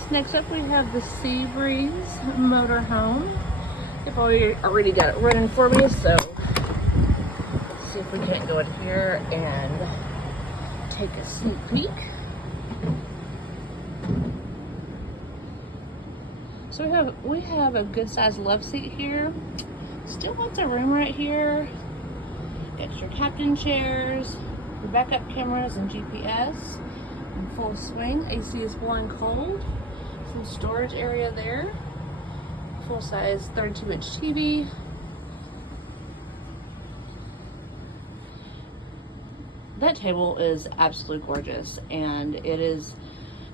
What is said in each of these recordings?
guys, next up we have the SeaBreeze motorhome. They've already got it running for me, so let's see if we can't go in here and take a sneak peek. So we have a good sized love seat here. Still lots of room right here. Extra captain chairs, your backup cameras and GPS in full swing. AC is blowing cold. Some storage area there. Full size 32-inch TV. That table is absolutely gorgeous, and it is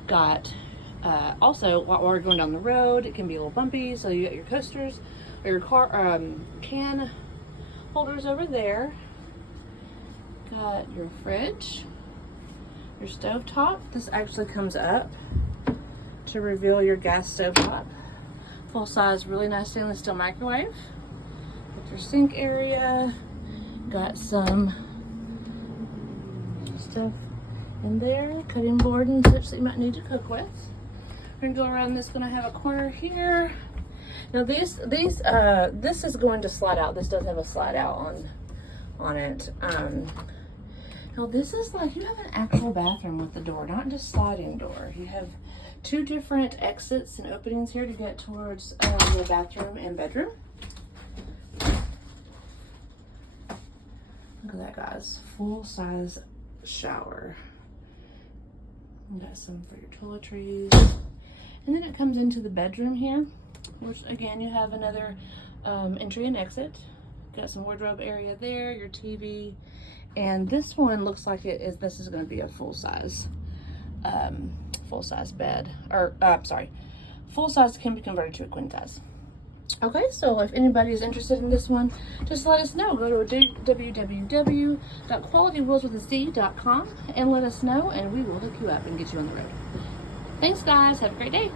got also while we're going down the road, it can be a little bumpy, so you got your coasters or your car can holders over there. Got your fridge, your stove top. This actually comes up to reveal your gas stove top. Full size, really nice stainless steel microwave. With your sink area, got some stuff in there, cutting board and such that you might need to cook with. We're gonna go around. This gonna have a corner here. Now this is going to slide out. This does have a slide out on it. Now this is like, you have an actual bathroom with the door, not just sliding door. You have two different exits and openings here to get towards the bathroom and bedroom. Look at that, guys. Full size shower. You got some for your toiletries. And then it comes into the bedroom here, which again, you have another entry and exit. Got some wardrobe area there, your TV. And this one looks like this is going to be a full size bed, or sorry, full size can be converted to a queen size. Okay, so if anybody is interested in this one, just let us know. Go to www.qualitywheelswithaz.com and let us know, and we will hook you up and get you on the road. Thanks, guys. Have a great day.